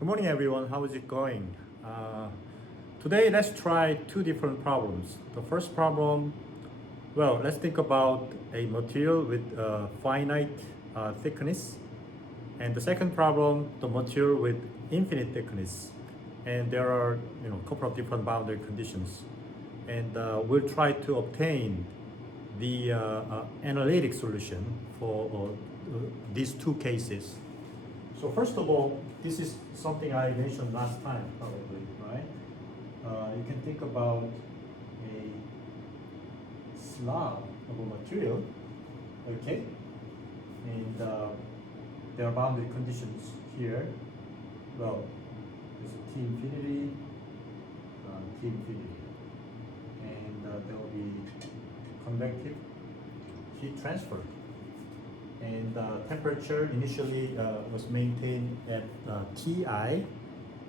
Good morning, everyone. How is it going? Today, let's try two different problems. The first problem, well, let's think about a material with finite thickness. And the second problem, the material with infinite thickness. And there are, a couple of different boundary conditions. And we'll try to obtain the analytic solution for these two cases. So first of all, this is something I mentioned last time, probably, right? You can think about a slab of a material, okay? And there are boundary conditions here. Well, there's a T infinity, and there will be convective heat transfer. And temperature initially was maintained at Ti,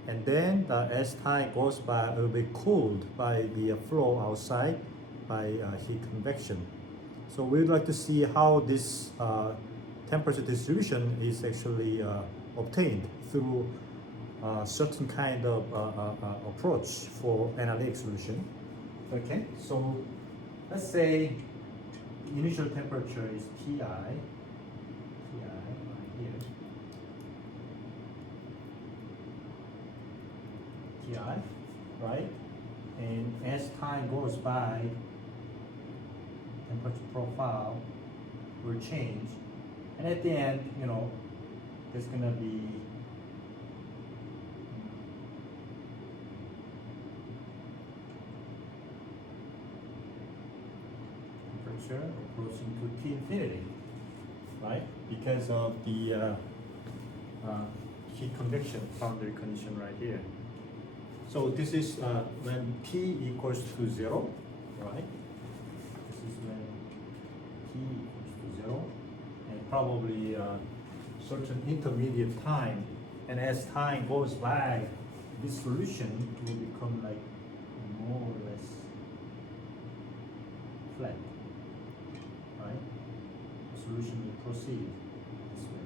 and then as time goes by, it will be cooled by the flow outside by heat convection. So we would like to see how this temperature distribution is actually obtained through certain kind of approach for analytic solution. Okay, so let's say initial temperature is Ti. Ti, right? And as time goes by, temperature profile will change. And at the end, there's gonna be temperature approaching to T infinity, right? Because of the heat convection boundary condition right here. So this is when T equals to 0, right? This is when T equals to 0, and probably certain intermediate time. And as time goes by, this solution will become like more or less flat, right? The solution will proceed this way.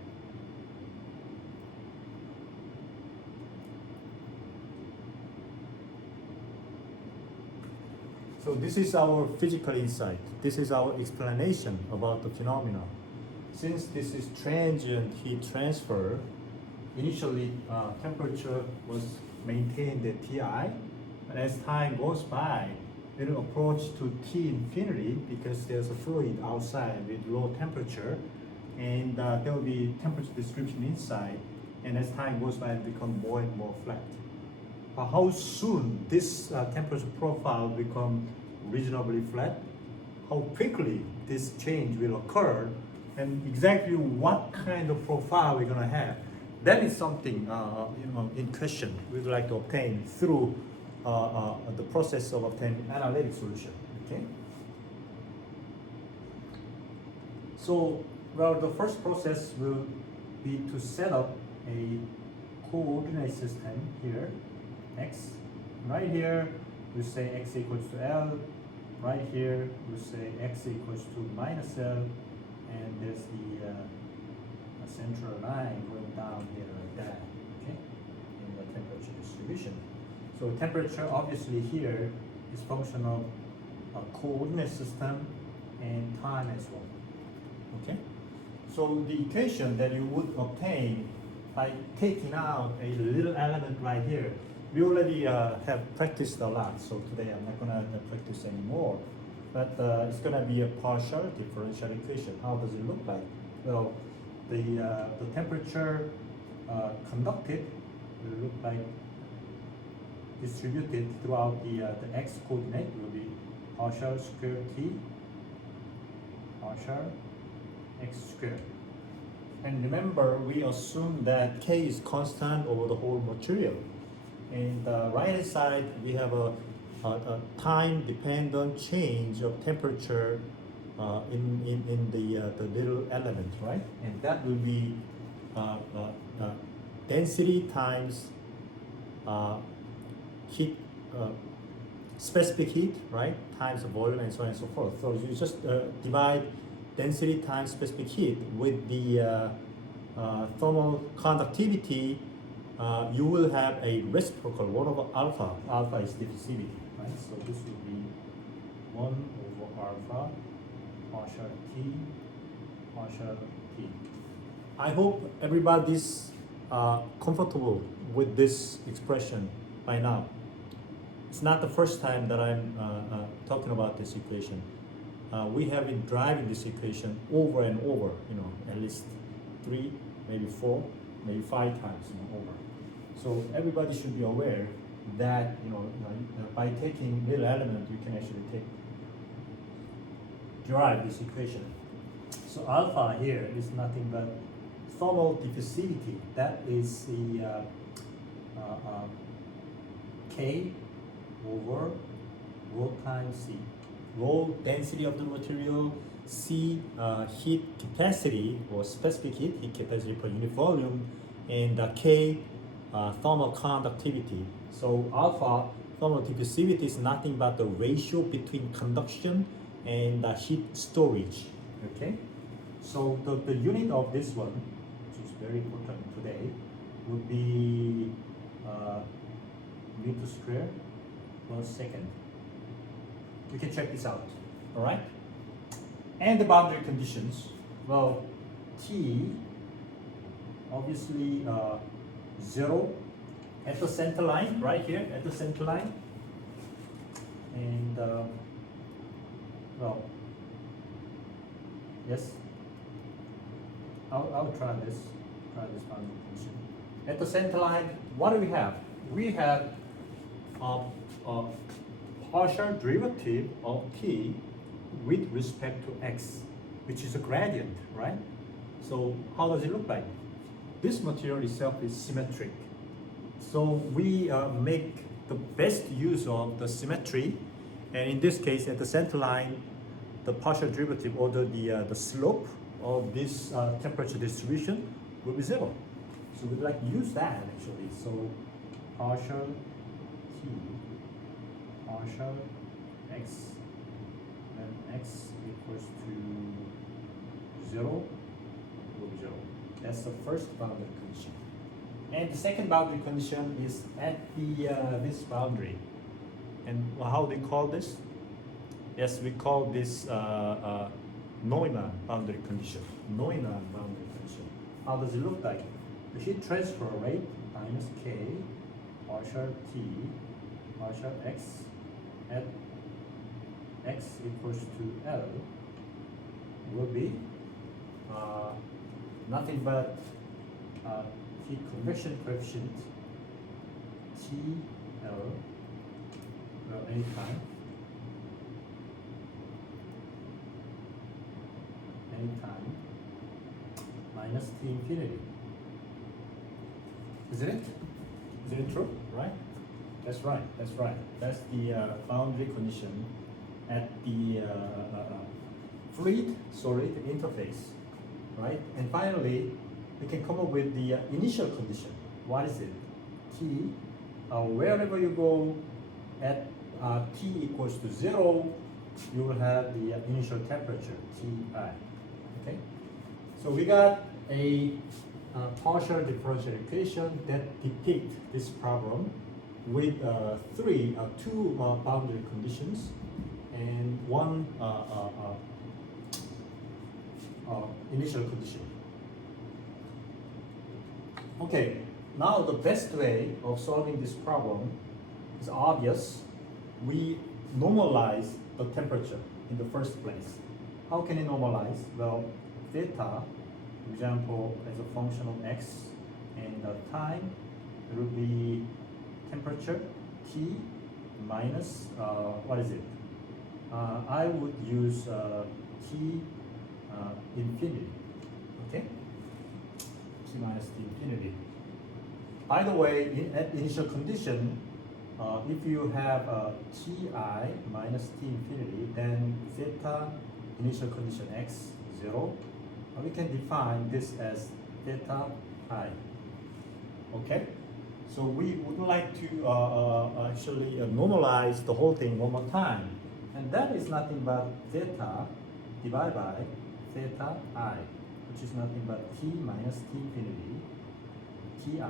So this is our physical insight. This is our explanation about the phenomena. Since this is transient heat transfer, initially temperature was maintained at Ti, but as time goes by, it will approach to T infinity because there's a fluid outside with low temperature, and there will be temperature distribution inside, and as time goes by, it becomes more and more flat. How soon this temperature profile become reasonably flat, how quickly this change will occur, and exactly what kind of profile we're going to have, that is something in question we would like to obtain through the process of obtaining analytic solution. Okay. So, well, the first process will be to set up a coordinate system here. X. Right here, we say x equals to L. Right here, we say x equals to minus L. And there's the central line going down here like that, okay? In the temperature distribution. So temperature, obviously here, is function of a coordinate system and time as well, okay? So the equation that you would obtain by taking out a little element right here, we already have practiced a lot, so today I'm not going to practice anymore. But it's going to be a partial differential equation. How does it look like? Well, the temperature conducted will look like distributed throughout the x coordinate will be partial square t, partial x squared. And remember, we assume that k is constant over the whole material. And right hand side, we have a time-dependent change of temperature in the little element, right? And that will be density times heat, specific heat, right? Times the volume and so on and so forth. So you just divide density times specific heat with the thermal conductivity you will have a reciprocal 1 over alpha. Alpha is diffusivity, right? So this will be 1 over alpha partial t partial t. I hope everybody's comfortable with this expression by now. It's not the first time that I'm talking about this equation. We have been driving this equation over and over, at least 3, maybe 4, maybe 5 times over. So everybody should be aware that by taking little element, you can actually derive this equation. So alpha here is nothing but thermal diffusivity. That is the K over rho times C. Rho density of the material, C heat capacity or specific heat capacity per unit volume, and K thermal conductivity. So alpha thermal diffusivity is nothing but the ratio between conduction and heat storage. Okay, so the unit of this one, which is very important today, would be meter square per second. We can check this out. All right, and the boundary conditions. Well, T obviously 0 at the center line, right here at the center line, and well, yes, I'll try this boundary condition. At the center line, what do we have? We have a partial derivative of t with respect to x, which is a gradient, right? So how does it look like? This material itself is symmetric. So we make the best use of the symmetry, and in this case, at the center line, the partial derivative or the slope of this temperature distribution will be 0. So we'd like to use that actually. So partial t partial x, and x equals to 0 will be 0. That's the first boundary condition. And the second boundary condition is at the this boundary. And how do we call this? Yes, we call this Neumann boundary condition. Neumann boundary condition. How does it look like? The heat transfer rate times K partial T partial X at X equals to L will be nothing but heat convection coefficient TL anytime minus T infinity. Isn't it? Is it true? Right? That's right. That's right. That's the boundary condition at the fluid-solid interface, right? And finally, we can come up with the initial condition. What is it? T, wherever you go at T equals to 0, you will have the initial temperature, Ti. Okay? So we got a partial differential equation that depicts this problem with two boundary conditions and one initial condition. Okay, now the best way of solving this problem is obvious. We normalize the temperature in the first place. How can you normalize? Well, theta, for example, as a function of x and time, it will be temperature T minus, what is it? I would use T infinity, okay? T minus T infinity. By the way, at initial condition, if you have Ti minus T infinity, then theta initial condition x 0, we can define this as theta I. Okay? So we would like to actually normalize the whole thing one more time. And that is nothing but theta divided by theta I, which is nothing but T minus T infinity, Ti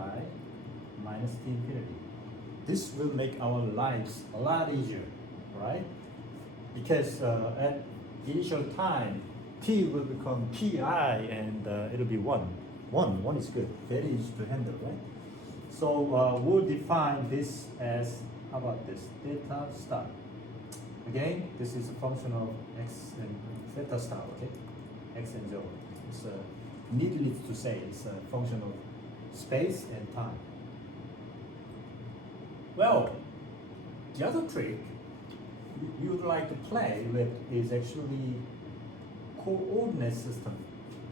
minus t infinity. This will make our lives a lot easier, right? Because at initial time, t will become pi and it'll be 1. 1 is good, very easy to handle, right? So we'll define this as, how about this, theta star. Again, this is a function of x and theta star, okay? X and 0. It's needless to say, it's a function of space and time. Well, the other trick you would like to play with is actually coordinate system.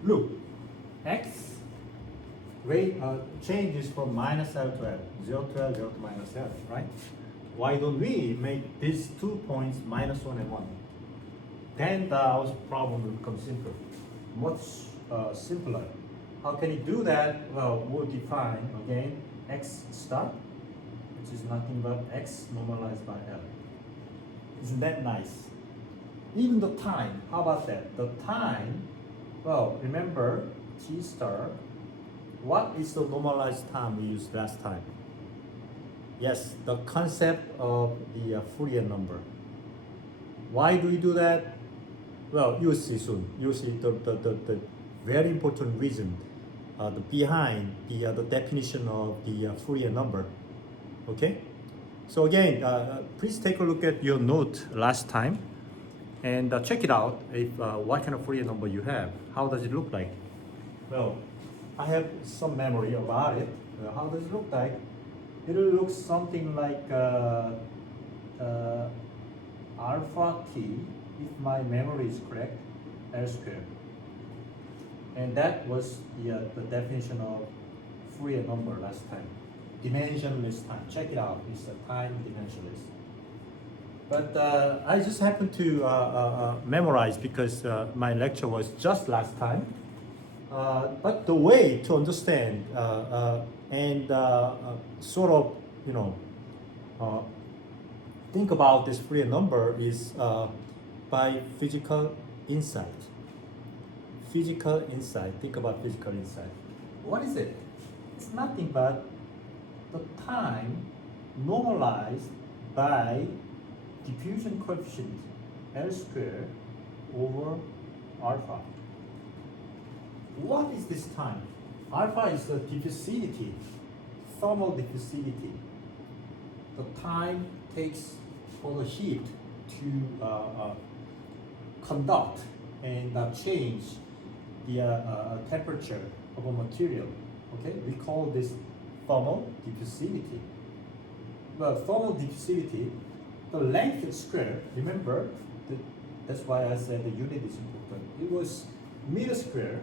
Look, x rate changes from minus L to L, 0 to L, 0 to minus L, right? Why don't we make these 2 points minus 1 and 1? Then our problem will become simpler, much simpler. How can you do that? Well, we'll define again x star, which is nothing but x normalized by L. Isn't that nice? Even the time, how about that? The time, well, remember t star. What is the normalized time we used last time? Yes, the concept of the Fourier number. Why do we do that? Well, you'll see soon. You'll see the very important reason behind the definition of the Fourier number. Okay? So again, please take a look at your note last time and check it out if what kind of Fourier number you have. How does it look like? Well, I have some memory about it. How does it look like? It will look something like alpha t, if my memory is correct, L squared. And that was the definition of Fourier number last time. Dimensionless time. Check it out. It's a time dimensionless. But I just happened to memorize because my lecture was just last time. But the way to understand and sort of, think about this Fourier number is by physical insight. Physical insight. Think about physical insight. What is it? It's nothing but the time normalized by diffusion coefficient L squared over alpha. What is this time? Alpha is the diffusivity, thermal diffusivity. The time takes for the heat to conduct and change the temperature of a material. Okay, we call this thermal diffusivity. Well, thermal diffusivity, the length is squared. Remember, that's why I said the unit is important. It was meter square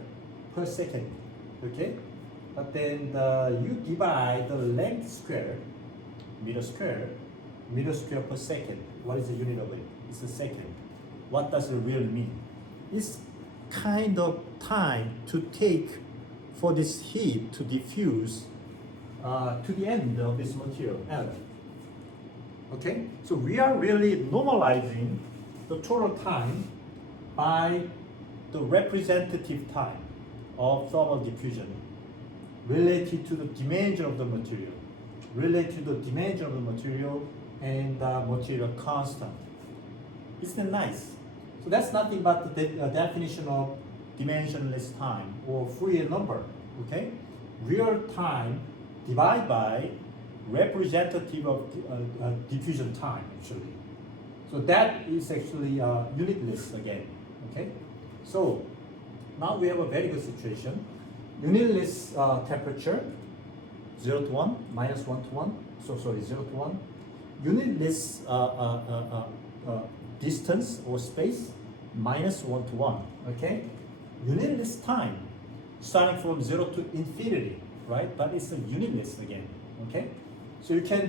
per second, okay? But then you divide the length square, meter square per second. What is the unit of it? It's a second. What does it really mean? It's kind of time to take for this heat to diffuse to the end of this material, L. Okay? So we are really normalizing the total time by the representative time of thermal diffusion related to the dimension of the material, and the material constant. Isn't it nice? So that's nothing but the definition of dimensionless time or Fourier number, okay? Real time divided by representative of diffusion time, actually. So that is actually unitless again, okay? So now we have a very good situation. Unitless temperature, 0 to 1, minus 1 to 1, 0 to 1. Unitless distance or space, minus 1 to 1, okay? Unitless time, starting from 0 to infinity, right? But it's a unitless again, okay? So you can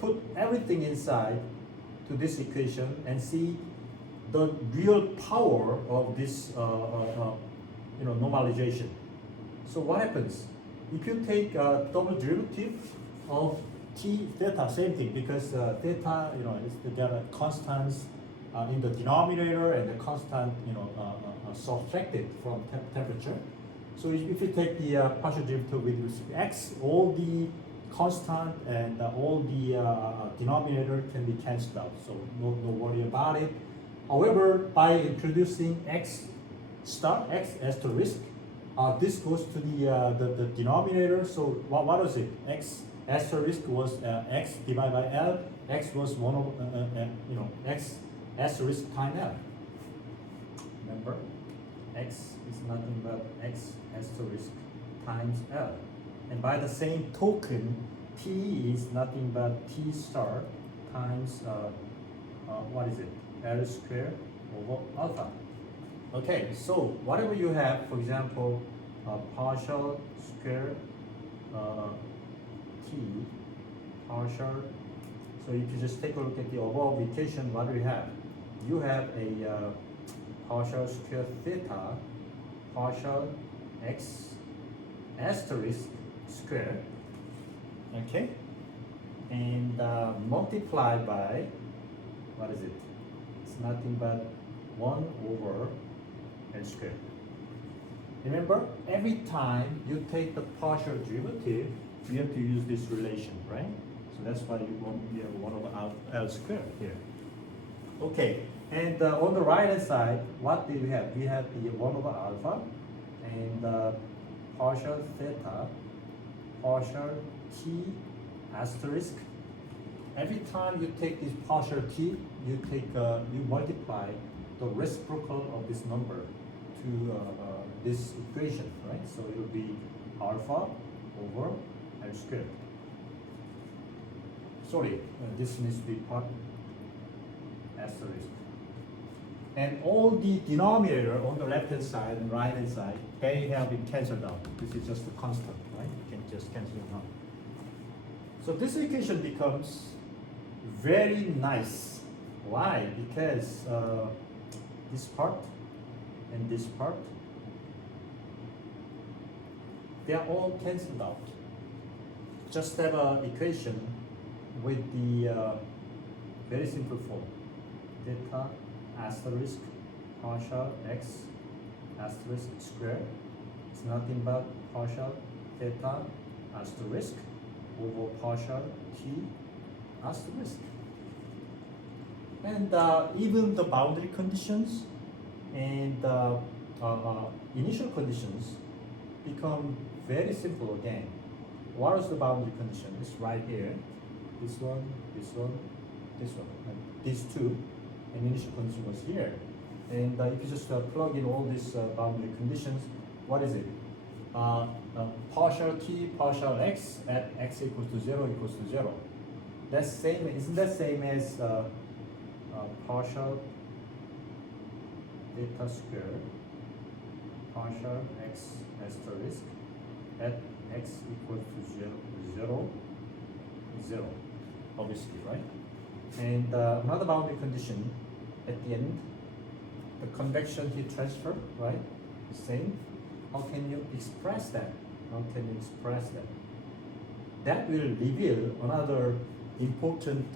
put everything inside to this equation and see the real power of this normalization. So what happens? If you take double derivative of t theta, same thing, because theta, there are constants in the denominator and the constant, subtracted from temperature. So if you take the partial derivative with respect to x, all the constant and all the denominator can be cancelled out, so no worry about it. However, by introducing x star, x asterisk, this goes to the denominator, so what was it? X asterisk was x divided by L, x was one of, x asterisk times L. Remember, x is nothing but x asterisk times L. And by the same token, t is nothing but t star times, what is it? L squared over alpha. Okay, so whatever you have, for example, partial square t, partial. So if you just take a look at the above equation, what do you have? You have a partial square theta, partial x asterisk square, okay, and multiplied by, what is it? It's nothing but 1 over L squared. Remember, every time you take the partial derivative, you have to use this relation, right? So that's why you have 1 over L squared here. Okay, and on the right hand side, what do we have? We have the 1 over alpha and partial theta, partial t asterisk. Every time you take this partial t, you multiply the reciprocal of this number to this equation, right? So it will be alpha over L squared. Sorry, this needs to be part asterisk. And all the denominator on the left hand side and right hand side, they have been cancelled out. This is just a constant, right? You can just cancel it out. So this equation becomes very nice. Why? Because this part and this part, they are all cancelled out. Just have an equation with the very simple form. Theta asterisk partial x asterisk square. It's nothing but partial theta asterisk over partial t asterisk. And even the boundary conditions and initial conditions become very simple again. What is the boundary condition? It's right here. This one, this one, this one. And these two, and initial condition was here. And if you just plug in all these boundary conditions, what is it? Partial t, partial x at x equals to 0 equals to 0. That's same. Isn't that same as partial theta squared partial x asterisk at x equals to 0, 0, obviously, right? And another boundary condition at the end, the convection heat transfer, right? The same. How can you express that? How can you express that? That will reveal another important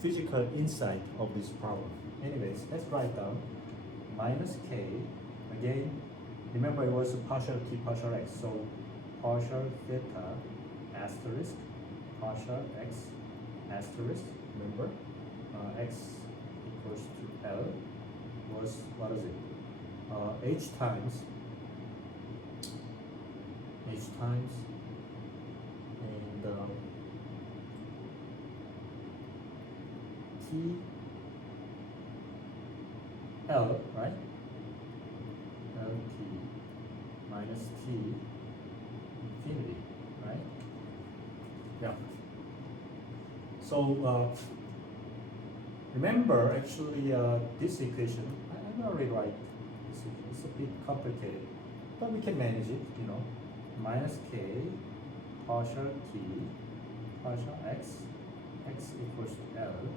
physical insight of this problem. Anyways, let's write down minus k. Again, remember it was a partial t, partial x. So partial theta asterisk partial x asterisk. Remember, x equals to L was, what is it? H times and T L, right? L T minus T infinity, right? Yeah. So remember, actually, this equation, I'm not really right. It's a bit complicated, but we can manage it, you know. Minus k partial t partial x equals to L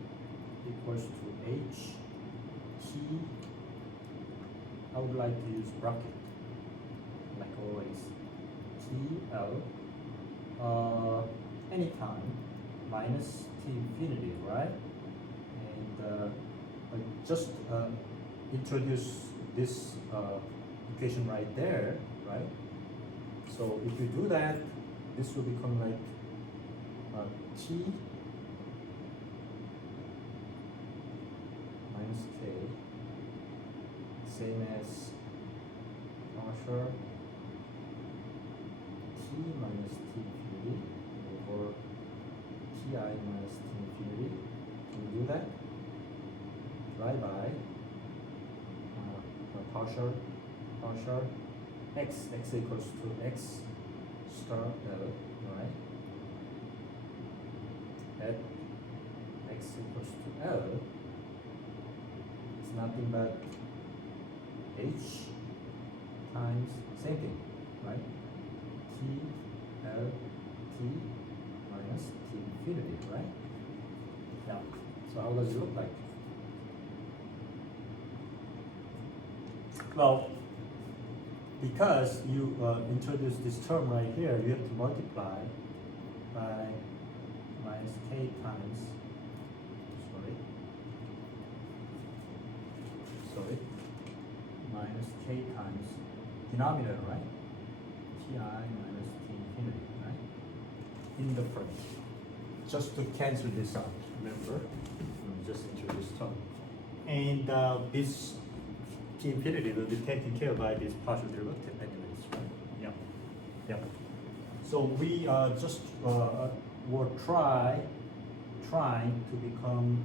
equals to h t. I would like to use bracket like always. T L anytime minus t infinity, right? And just introduce this equation right there, right? So if you do that, this will become like t minus k, same as partial t minus t infinity over ti minus t infinity. Can we do that? Divide by partial x equals to x star L, right? At x equals to L is nothing but h times same thing, right? T L t minus t infinity, right? Yeah. So how does it look like? Well, because you introduce this term right here, you have to multiply by minus k times, minus k times denominator, right? Ti minus t infinity, right? In the front. Just to cancel this out, remember? Just introduce term. And this t infinity will be taken care of by this partial derivative anyways, right? Yeah. Yeah. So we just were trying to become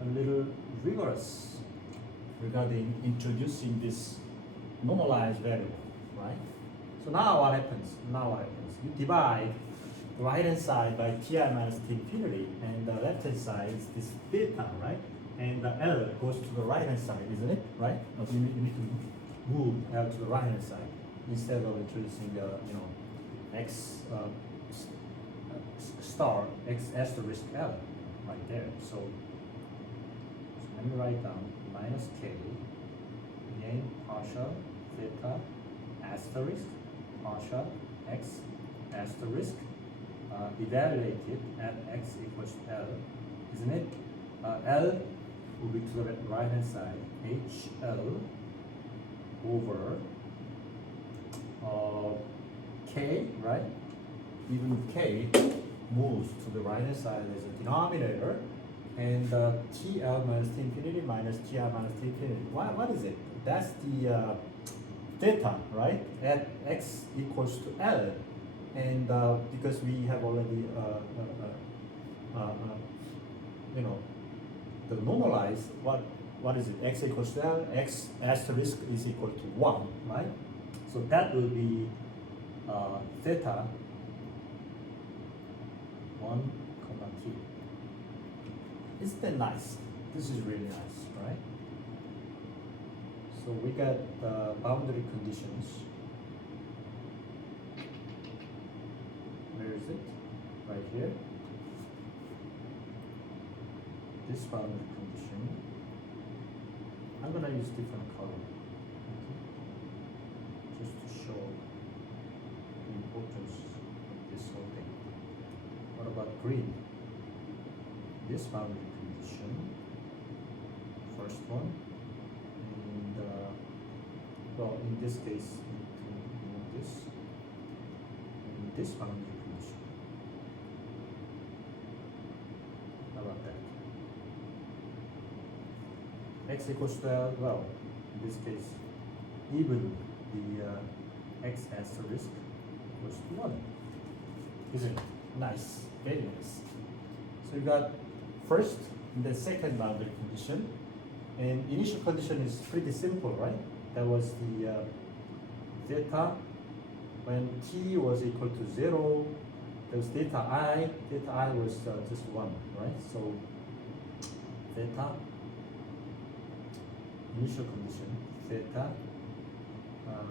a little rigorous regarding introducing this normalized variable, right? So now what happens? You divide the right hand side by ti minus t infinity, and the left hand side is this theta, right? And the L goes to the right hand side, isn't it? Right? You need to move L to the right hand side instead of introducing the x star x asterisk L right there. So let me write down minus k, again partial theta asterisk partial x asterisk evaluated at x equals to L, isn't it? L will be to the right hand side, HL over k, right? Even k moves to the right hand side as a denominator, and TL minus T infinity minus TR minus T infinity. What is it? That's the theta, right? At x equals to L, and because we have already the normalized, what is it? X equals to L, x asterisk is equal to 1, right? So that will be theta 1 comma t. Isn't that nice? This is really nice, right? So we got the boundary conditions. Where is it? Right here. This boundary condition. I'm gonna use different color, okay? Just to show the importance of this whole thing. What about green? This boundary condition, first one, and well, in this case, this, and this boundary condition. How about that? X equals to L, well, in this case, even the x asterisk equals to 1. Isn't it? Nice, very nice. So you got first and the second boundary condition, and initial condition is pretty simple, right? That was the theta when t was equal to 0. There was theta I was just 1, right? So theta, initial condition, theta,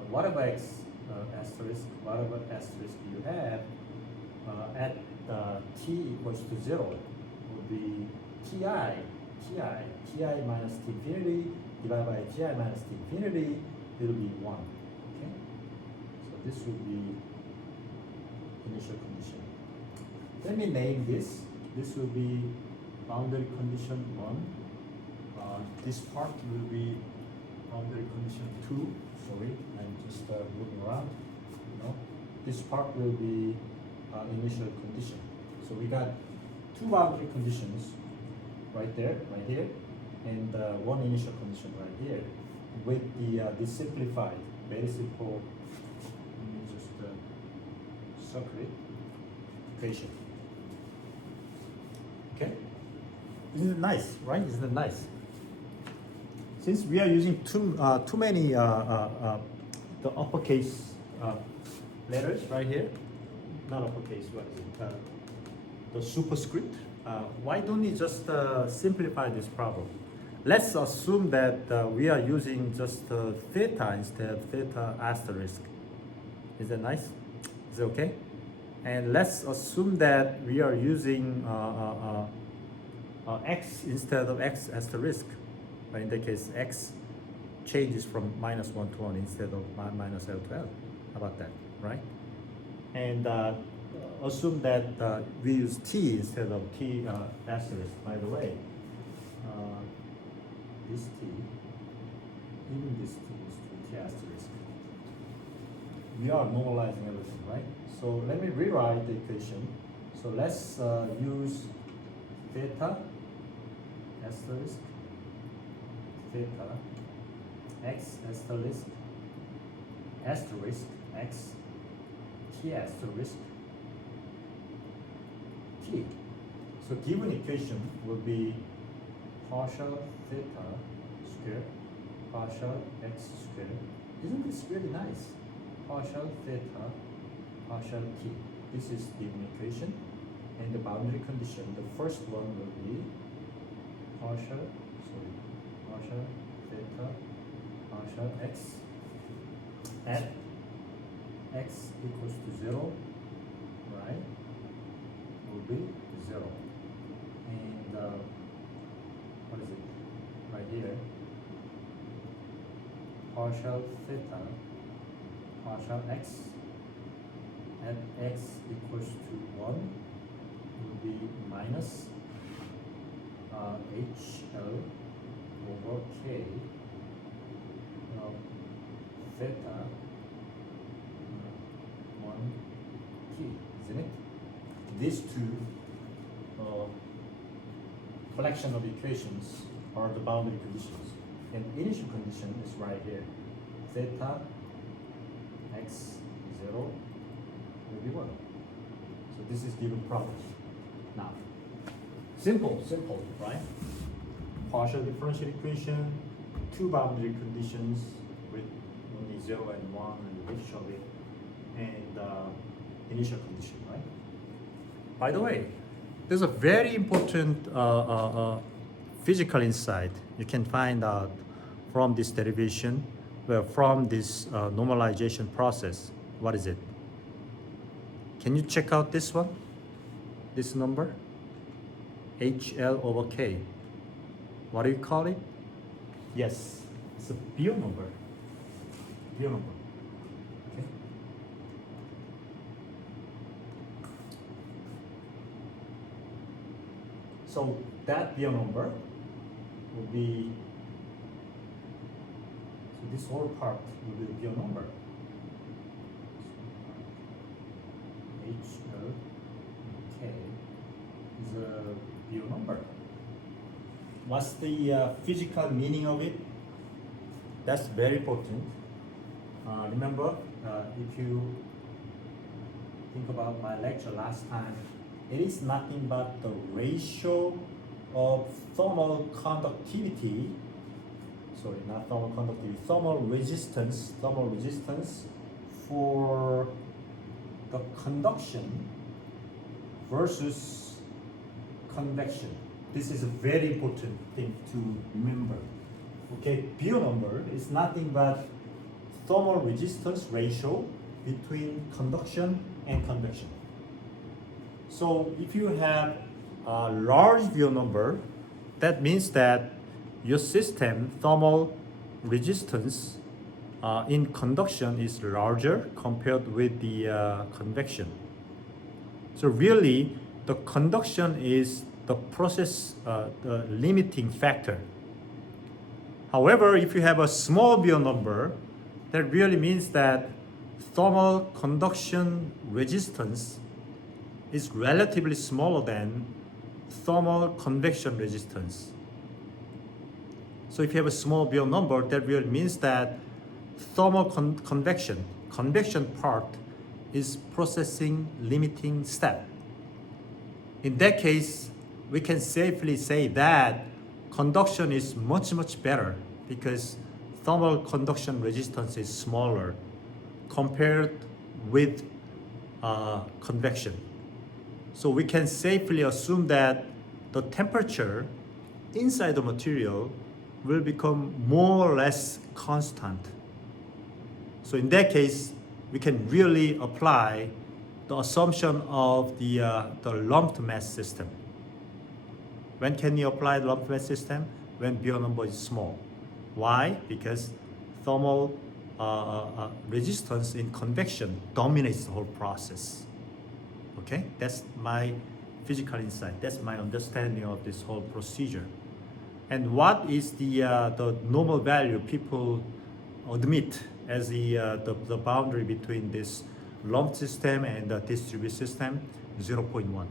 whatever x asterisk, whatever asterisk you have at t equals to 0 would be ti minus t infinity divided by ti minus t infinity, it will be 1. Okay? So this would be initial condition. Let me name this. This will be boundary condition 1. This part will be boundary condition 2. Sorry, I'm just moving around. This part will be initial condition. So we got two boundary conditions right there, right here, and one initial condition right here with the simplified, very simple, let me just circle it, equation. Okay? Isn't it nice, right? Isn't it nice? Since we are using too many the uppercase letters right here, not uppercase, what is it? The superscript. Why don't we just simplify this problem? Let's assume that we are using just theta instead of theta asterisk. Is that nice? Is it okay? And let's assume that we are using x instead of x asterisk. In that case, x changes from -1 to 1 instead of minus L to L. How about that, right? And assume that we use t instead of t asterisk. By the way, this t, even this t is t asterisk. We are normalizing everything, right? So let me rewrite the equation. So let's use theta asterisk, theta x asterisk, asterisk x, t asterisk, t. So given equation will be partial theta square, partial x square. Isn't this really nice? Partial theta, partial t. This is given equation. And the boundary condition, the first one will be partial theta, partial x at x equals to 0, right? Will be 0. And what is it? Right here. Partial theta, partial x at x equals to 1 will be minus HL over K of theta 1 t, isn't it? These two collection of equations are the boundary conditions. And the initial condition is right here. Theta x 0 will be 1. So this is given problem. Now, simple, right? Partial differential equation, two boundary conditions with only 0 and 1 and initially, and initial condition, right? By the way, there's a very important physical insight you can find out from this derivation, from this normalization process. What is it? Can you check out this one? This number? HL over K. What do you call it? Yes, it's a Biot number. Biot number. Okay. So that Biot number will be, so this whole part will be the Biot number. HL K is a Biot number. What's the physical meaning of it? That's very important. Remember, if you think about my lecture last time, it is nothing but the ratio of thermal conductivity, sorry, not thermal conductivity, thermal resistance for the conduction versus convection. This is a very important thing to remember. Okay, Biot number is nothing but thermal resistance ratio between conduction and convection. So if you have a large Biot number, that means that your system thermal resistance in conduction is larger compared with the convection. So really, the conduction is the process the limiting factor. However, if you have a small Biot number, that really means that thermal conduction resistance is relatively smaller than thermal convection resistance. So if you have a small Biot number, that really means that thermal convection part is processing limiting step. In that case, we can safely say that conduction is much better because thermal conduction resistance is smaller compared with convection. So we can safely assume that the temperature inside the material will become more or less constant. So in that case, we can really apply the assumption of the lumped mass system. When can you apply the lumped mass system? When Biot number is small. Why? Because thermal resistance in convection dominates the whole process. Okay, that's my physical insight. That's my understanding of this whole procedure. And what is the normal value people admit as the boundary between this lumped system and the distributed system? 0.1.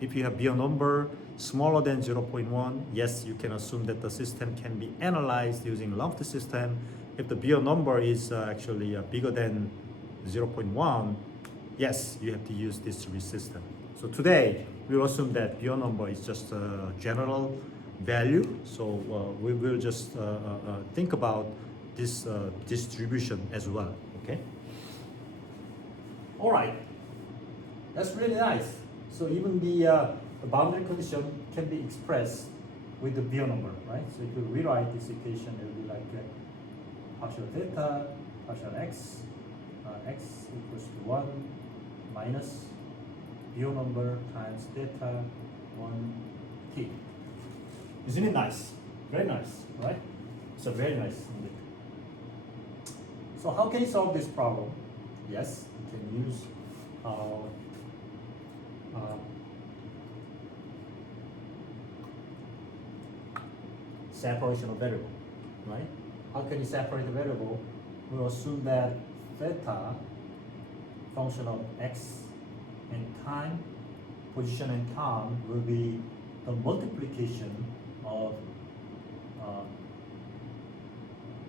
If you have Biot number smaller than 0.1, yes, you can assume that the system can be analyzed using lumped system. If the Biot number is actually bigger than 0.1, yes, you have to use distributed system. So today, we'll assume that Biot number is just a general value. So we will just think about this distribution as well, okay? All right, that's really nice. So even the boundary condition can be expressed with the Biot number, right? So if you rewrite this equation, it will be like partial theta, partial x, x equals to 1 minus Biot number times theta 1 t. Isn't it nice? Very nice, right? So very nice indeed. So how can you solve this problem? Yes, you can use separation of variable, right? How can you separate the variable? We'll assume that theta, function of x and time, position and time will be the multiplication of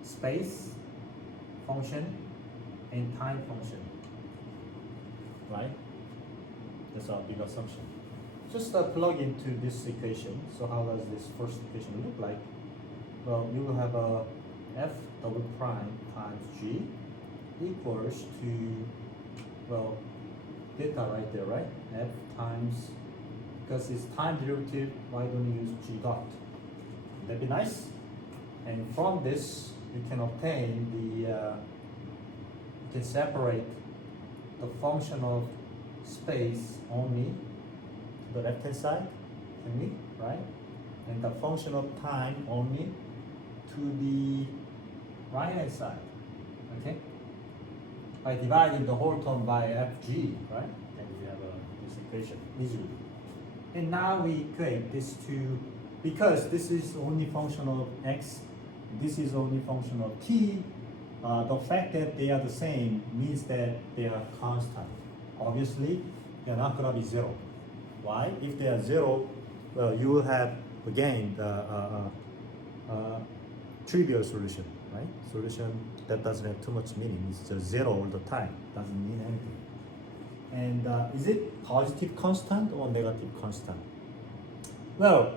space function and time function, right? That's our big assumption. Just plug into this equation. So how does this first equation look like? Well, you will have a f double prime times g equals to, well, theta right there, right? F times, because it's time derivative, why don't you use g dot? That'd be nice. And from this, you can obtain the, you can separate the function of space only to the left hand side, can we, right? And the function of time only to the right hand side, okay? By dividing the whole term by fg, right? Then we have this equation easily. And now we equate this to, because this is only function of x, this is only function of t, the fact that they are the same means that they are constant. Obviously, they are not going to be zero. Why? If they are zero, well, you will have, again, the trivial solution, right? Solution that doesn't have too much meaning. It's just zero all the time. Doesn't mean anything. And is it positive constant or negative constant? Well,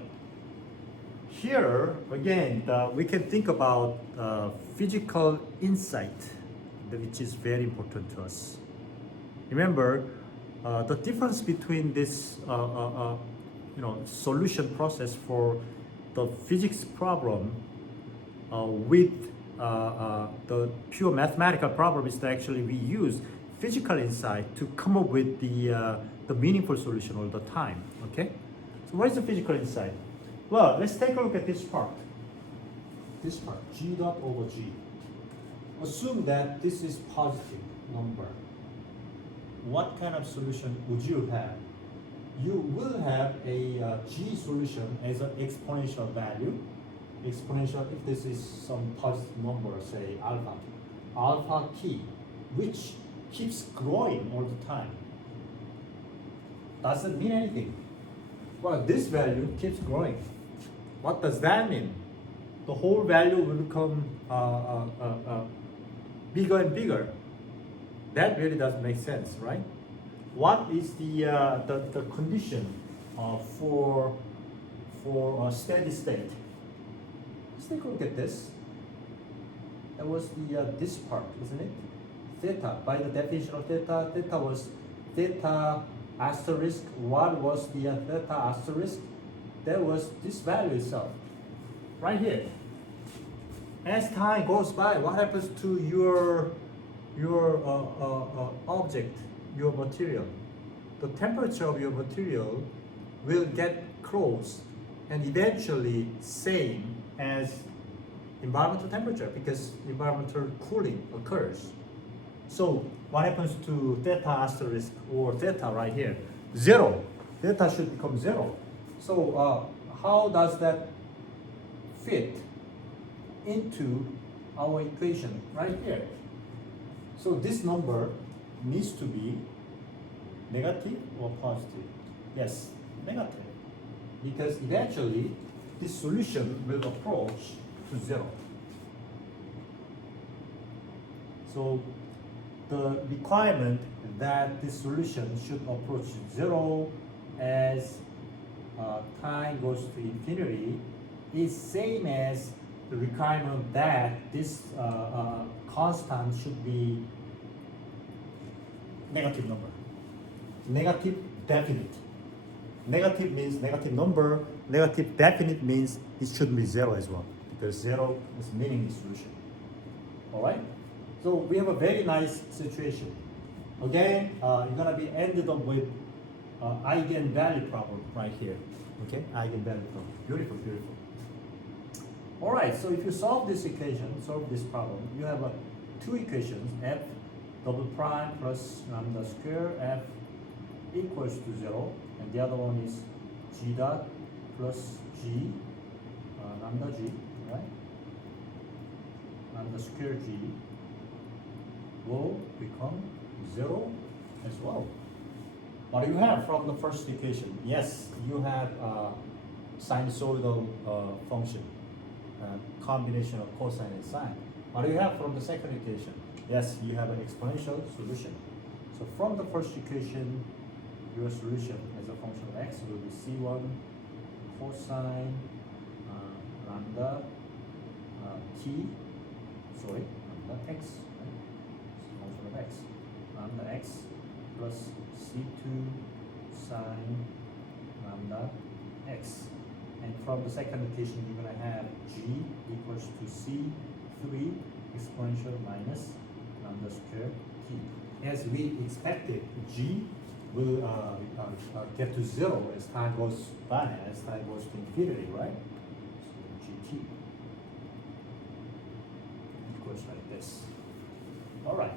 here, again, we can think about physical insight, which is very important to us. Remember, the difference between this solution process for the physics problem with the pure mathematical problem is that actually we use physical insight to come up with the meaningful solution all the time, okay? So what is the physical insight? Well, let's take a look at this part. This part, g dot over g. Assume that this is positive number. What kind of solution would you have? You will have a g solution as an exponential value. Exponential, if this is some positive number, say alpha t, which keeps growing all the time. doesn't mean anything. Well, this value keeps growing. What does that mean? The whole value will become bigger and bigger. That really doesn't make sense, right? What is the condition for a steady state? Let's take a look at this. That was this part, isn't it? Theta. By the definition of theta, theta was theta asterisk. What was the theta asterisk? That was this value itself, right here. As time goes by, what happens to your object, your material? The temperature of your material will get close and eventually same as environmental temperature because environmental cooling occurs. So what happens to theta asterisk or theta right here? Zero. Theta should become zero. So how does that fit into our equation right here? So this number needs to be negative or positive? Yes, negative. Because eventually this solution will approach to zero. So the requirement that this solution should approach zero as time goes to infinity is same as the requirement that this constant should be negative number. Negative definite. Negative means negative number. Negative definite means it shouldn't be zero as well because zero is meaningless solution. All right. So we have a very nice situation. Again, you're gonna be ended up with eigenvalue problem right here. Okay, eigenvalue problem. Beautiful, beautiful. All right. So if you solve this equation, solve this problem, you have two equations: f double prime plus lambda square f equals to zero, and the other one is g dot plus g lambda g, right? Lambda square g will become zero as well. What do you have from the first equation? Yes, you have sinusoidal function, combination of cosine and sine. What do you have from the second equation? Yes, you have an exponential solution. So from the first equation, your solution as a function of x will be c1 cosine lambda lambda x, right? Function of x, lambda x plus c2 sine lambda x. And from the second equation, you're going to have g equals to c3 exponential minus lambda square t. As we expected, g will get to zero as time goes by, as time goes to infinity, right? So gt equals like this. All right.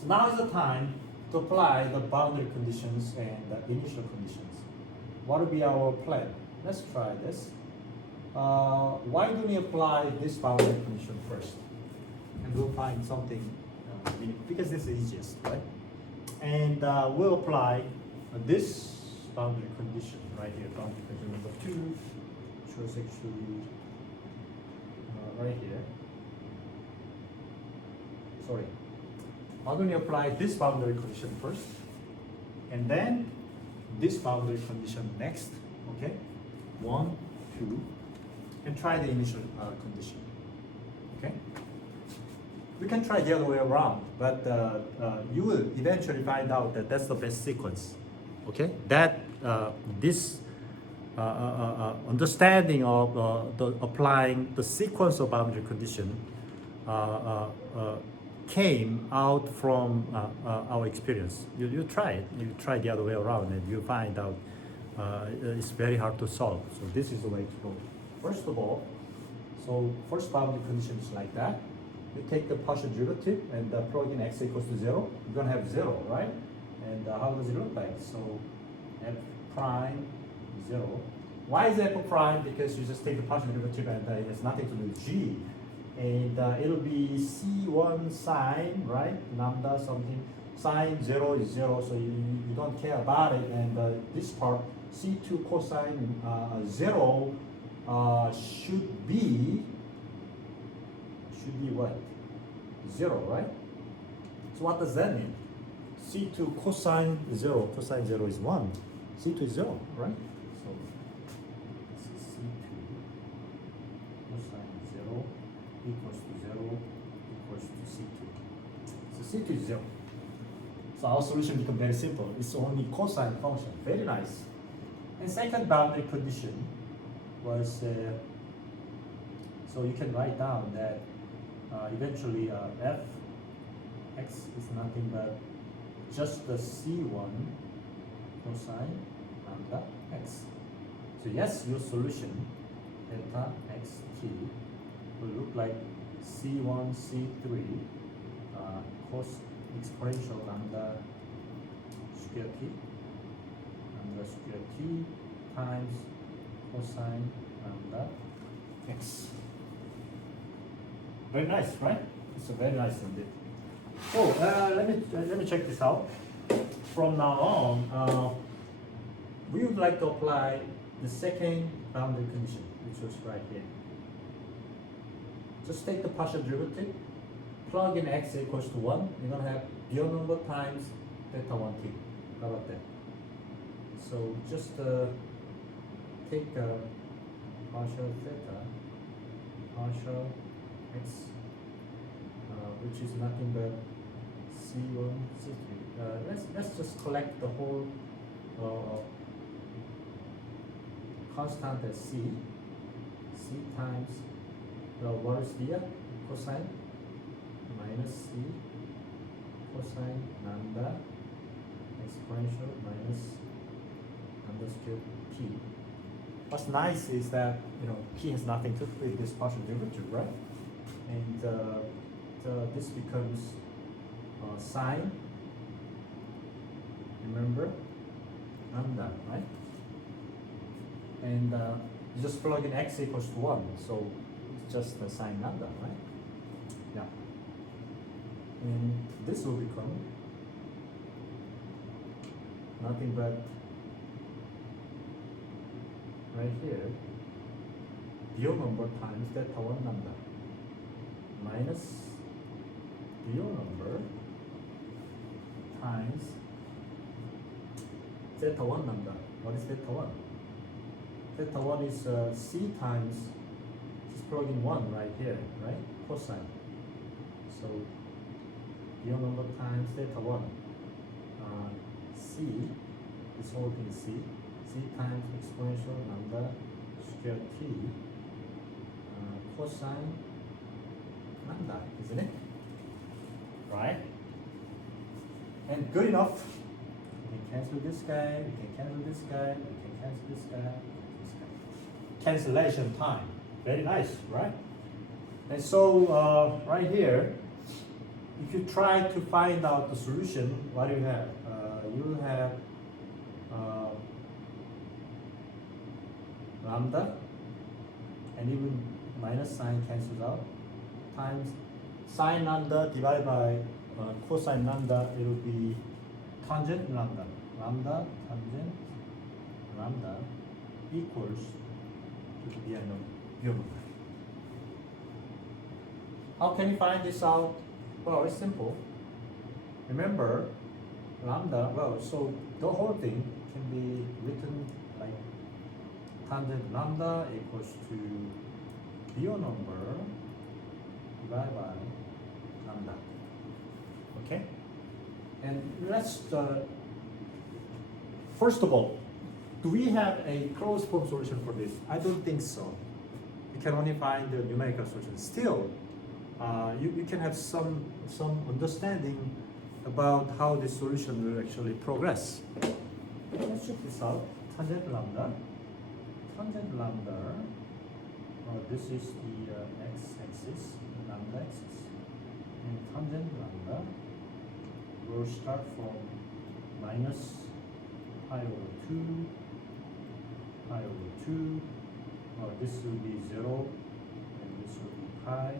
So now is the time to apply the boundary conditions and the initial conditions. What will be our plan? Let's try this. Why do we apply this boundary condition first? And we'll find something because this is easiest, right? And we'll apply this boundary condition right here, boundary condition number 2, which was actually right here. Sorry. I'm going to apply this boundary condition first, and then this boundary condition next. Okay, 1, 2, and try the initial condition. Okay. We can try the other way around, but you will eventually find out that that's the best sequence. Okay, that this understanding of the applying the sequence of boundary condition came out from our experience. You try it. You try the other way around, and you find out it's very hard to solve. So this is the way to go. First of all, so first boundary condition is like that. You take the partial derivative and plug in x equals to 0. You're going to have 0, right? And how does it look like? So f prime 0. Why is f prime? Because you just take the partial derivative and it has nothing to do with g. And it'll be c1 sine, right? Lambda something sine 0 is 0, so you don't care about it. And this part, C2 cosine 0 should be what? 0, right? So what does that mean? C2 cosine 0 is 1. C2 is 0, right? So this is C2 cosine 0 equals to 0 equals to C2. So C2 is 0. So our solution becomes very simple. It's only cosine function. Very nice. And second boundary condition was, so you can write down that eventually f x is nothing but just the C1 cosine lambda x. So yes, your solution delta xt will look like C1 C3 cos exponential lambda square t times cosine lambda x. Very nice, right? It's a very nice indeed. Oh, let me check this out. From now on, we would like to apply the second boundary condition, which was right here. Just take the partial derivative, plug in x equals to 1. You're gonna have real number times theta 1t. How about that? So just take partial theta, partial x, which is nothing but C1, C3. Let's just collect the whole constant as C times what is the cosine minus C cosine lambda exponential minus lambda squared t. What's nice is that t has nothing to do with this partial derivative, right? And this becomes sine, remember, lambda, right? And you just plug in x equals to 1, so it's just the sine lambda, right? Yeah. And this will become nothing but right here, real number times theta 1 lambda minus real number times theta 1 lambda. What is theta 1? Theta 1 is C times, just plug in 1 right here, right? Cosine. So real number times theta 1. C, this whole thing is C times exponential lambda square t cosine lambda, isn't it? Right? And good enough. We can cancel this guy, we can cancel this guy, we can cancel this guy, this guy. Cancellation time. Very nice, right? And so right here, if you try to find out the solution, what do you have? You have lambda, and even minus sign cancels out, times sine lambda divided by cosine lambda, it will be tangent lambda. Lambda tangent lambda equals to the end of your. How can you find this out? Well, it's simple. Remember, lambda, well, so the whole thing can be written like tangent lambda equals to real number divided by lambda. Okay? And let's, first of all, do we have a closed form solution for this? I don't think so. You can only find the numerical solution. Still, you can have some understanding about how this solution will actually progress. Let's check this out. Tangent lambda. Tangent lambda. This is the x-axis, lambda axis. And tangent lambda will start from minus pi over 2, pi over 2. This will be 0, and this will be pi.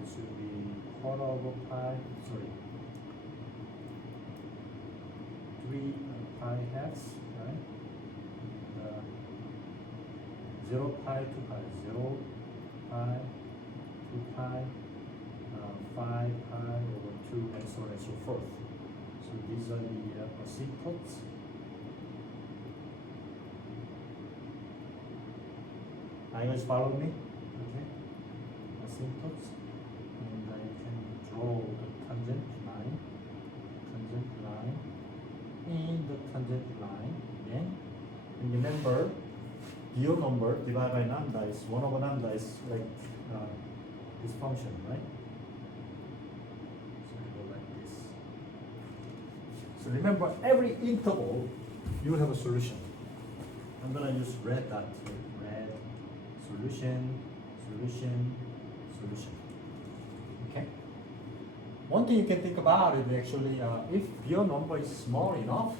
This will be quarter over pi, sorry, 3 pi halves, right? 0 pi, 2 pi, 0 pi, 2 pi, 5 pi over 2, and so on and so forth. So these are the asymptotes. Are you guys following me? Okay. Asymptotes. And you can draw the tangent line, and the tangent line again. And remember, your number divided by lambda is 1 over lambda is like this function, right? So we go like this. So remember, every interval you have a solution. I'm gonna use red dot here. Red solution, solution, solution. Okay. One thing you can think about is actually if your number is small enough,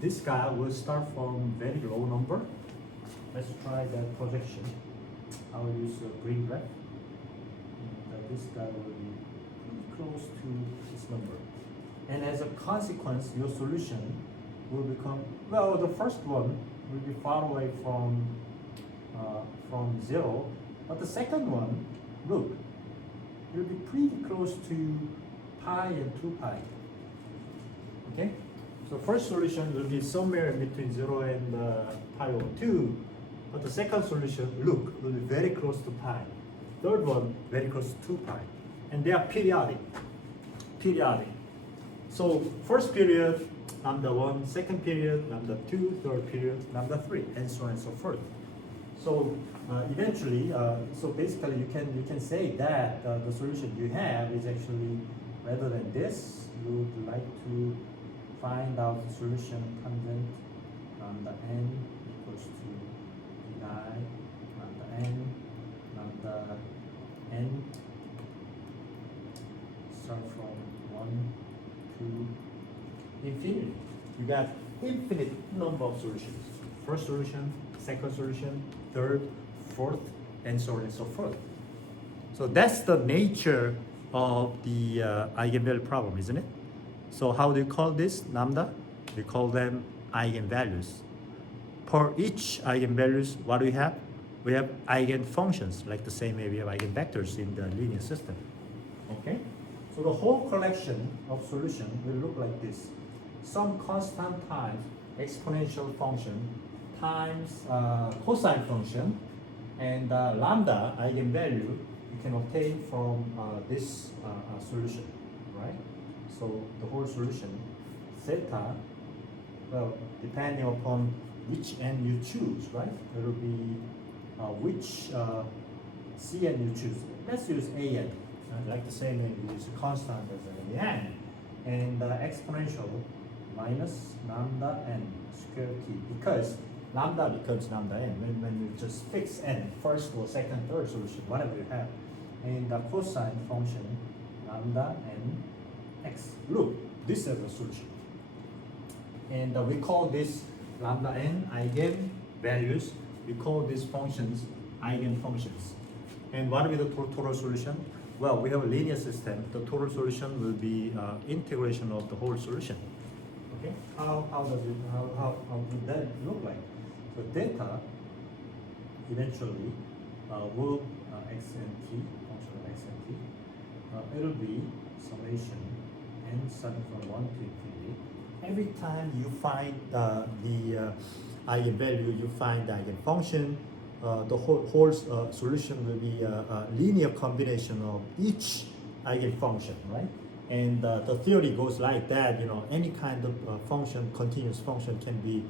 this guy will start from very low number. Let's try that projection. I will use a green graph. And this guy will be pretty close to this number. And as a consequence, your solution will become, well, the first one will be far away from 0, but the second one, look, will be pretty close to pi and 2 pi. Okay? So first solution will be somewhere in between 0 and pi over 2. But the second solution, look, will be very close to pi. Third one, very close to 2 pi. And they are periodic. Periodic. So first period, lambda 1, second period, lambda 2, third period, lambda 3, and so on and so forth. So eventually, so basically you can say that the solution you have is actually, rather than this, you would like to find out the solution tangent lambda n equals to pi lambda n start from 1 to infinity. You got infinite number of solutions. First solution, second solution, third, fourth, and so on and so forth. So that's the nature of the eigenvalue problem, isn't it? So how do you call this lambda? We call them eigenvalues. For each eigenvalues, what do we have? We have eigenfunctions, like the same way we have eigenvectors in the linear system. Okay? So the whole collection of solution will look like this. Some constant times exponential function times cosine function, and lambda eigenvalue you can obtain from this solution, right? So the whole solution, theta, well, depending upon which n you choose, right? It will be which Cn you choose. Let's use an, like the same way we use constant as an n, and exponential minus lambda n square t, because lambda becomes lambda n when you just fix n, first or second, third solution, whatever you have, and the cosine function lambda n x. Look, this is a solution, and we call this lambda n eigenvalues. We call these functions eigenfunctions. And what will be the total solution? Well, we have a linear system. The total solution will be integration of the whole solution. Okay, how would that look like? So theta eventually will x and t, function of x and t, it will be summation n starting from 1 to infinity. Every time you find the eigenvalue, you find the eigenfunction, the whole solution will be a linear combination of each eigenfunction, right? And the theory goes like that, you know, any kind of function, continuous function can be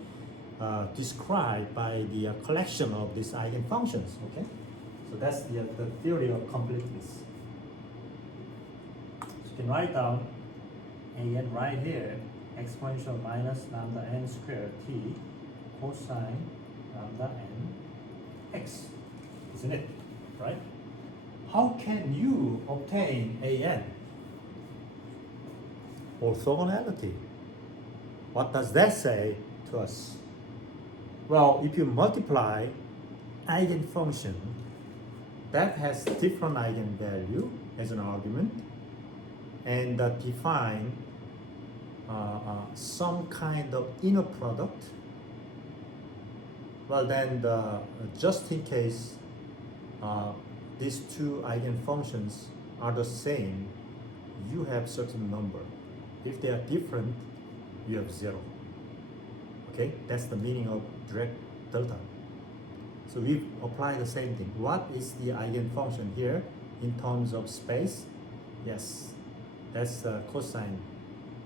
described by the collection of these eigenfunctions, okay? So that's the theory of completeness. So you can write down an right here, exponential minus lambda n squared t cosine lambda n x, isn't it, right? How can you obtain an? Orthogonality. What does that say to us? Well, if you multiply eigenfunction that has different eigenvalue as an argument, and define some kind of inner product, well then just in case these two eigenfunctions are the same, you have certain number. If they are different, you have 0. Okay, that's the meaning of direct delta. So we apply the same thing. What is the eigenfunction here in terms of space? Yes, that's cosine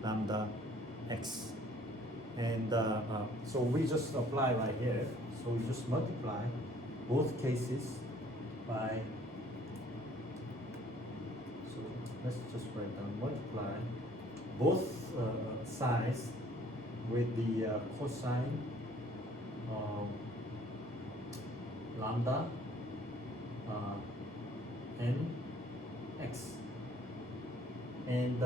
lambda x. And so we just apply right here. So we just multiply both cases by, so let's just write down, multiply both sides with the cosine lambda n x, and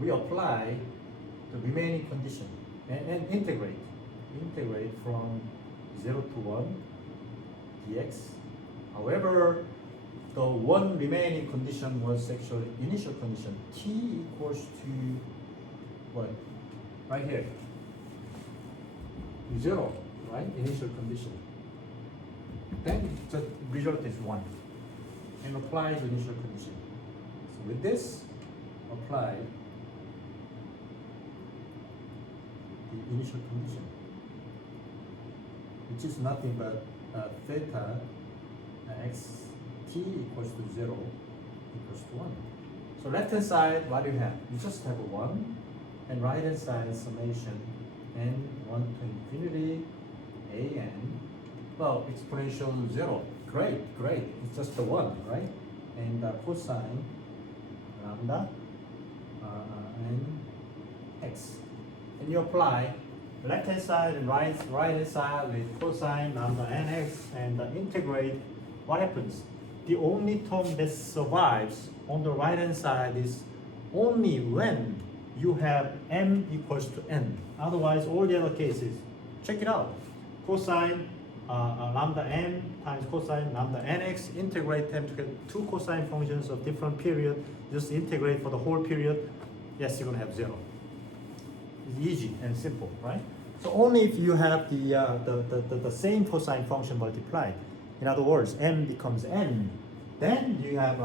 we apply the remaining condition and integrate from 0 to 1 dx. However, the one remaining condition was actually initial condition, t equals to what? Right here, 0, right? Initial condition. Then the result is 1, and apply the initial condition. So with this, apply the initial condition, which is nothing but theta x t equals to 0 equals to 1. So left hand side, what do you have? You just have a 1, and right hand side summation n 1 to infinity a n, well, exponential 0. Great. It's just the 1, right? And cosine lambda n x. And you apply left hand side and right hand side with cosine lambda n x, and integrate. What happens? The only term that survives on the right hand side is only when you have m equals to n. Otherwise, all the other cases, check it out. Cosine lambda n times cosine lambda nx, integrate them to get two cosine functions of different period. Just integrate for the whole period. Yes, you're gonna have 0. It's easy and simple, right? So only if you have the same cosine function multiplied. In other words, m becomes n. Then you have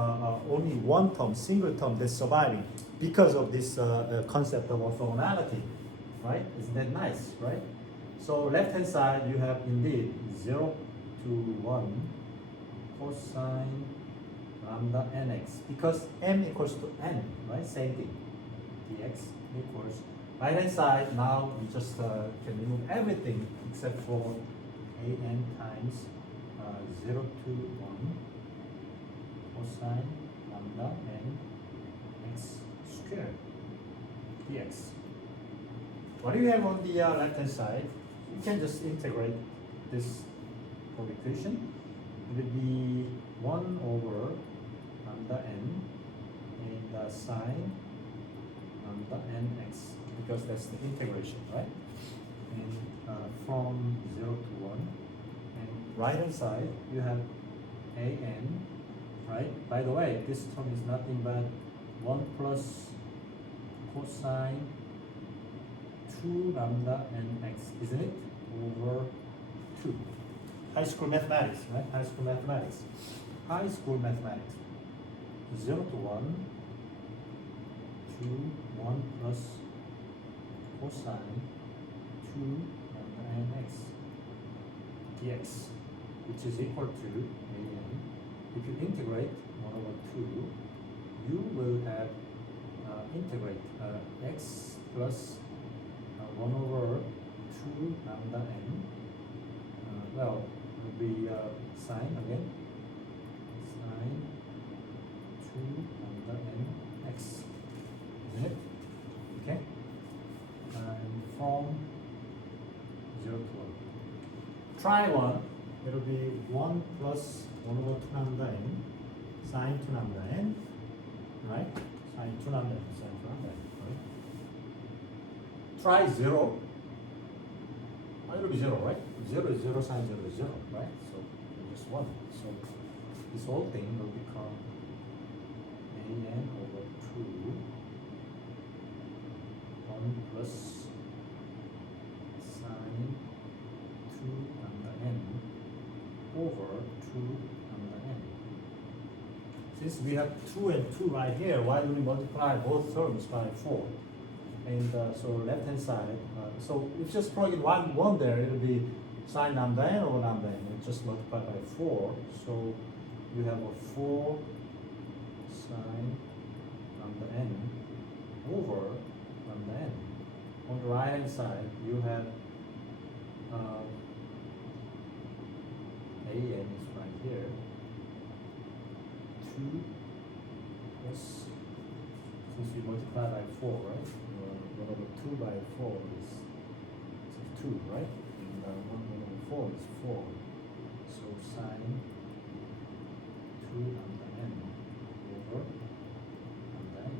only one term, single term that's surviving because of this concept of orthogonality, right? Isn't that nice, right? So left hand side you have indeed 0 to 1 cosine lambda nx, because m equals to n, right? Same thing. Dx equals, right hand side now you just can remove everything except for an times 0 to 1 cosine lambda n x squared dx. What do you have on the left hand side? You can just integrate this equation. It will be 1 over lambda n and sine lambda nx, because that's the integration, right? And from 0 to 1. And right hand side, you have an, right? By the way, this term is nothing but 1 plus cosine 2 lambda nx, isn't it? Over 2. High school mathematics, right? High school mathematics. 0 to 1 to 1 plus cosine 2 lambda nx dx, which is equal to an. If you integrate 1 over 2, you will have integrate x plus 1 over 2 lambda n. Well, it will be sine again. Sine 2 lambda n x. Isn't it? Okay? And from 0 to 1. Try 1. It will be 1 plus 1 over 2 lambda n. Sine 2 lambda n. Right? Sine 2 lambda n. Sine 2 lambda n. Right? Try 0. It will be 0, right? 0 is 0, sine 0 is 0, right? So just 1. So this whole thing will become an over 2 plus sine 2 lambda n over 2 lambda n. Since we have 2 and 2 right here, why do we multiply both terms by 4? And so left hand side, so if you just plug in 1 there, it'll be sine lambda n over lambda n. You just multiply by 4. So you have a 4 sine lambda n over lambda n. On the right hand side, you have a n is right here. 2 plus, since we multiply by 4, right? 1 over 2 by 4 is 2, right? And 1 over 4 is 4. So sine 2 lambda n over lambda n.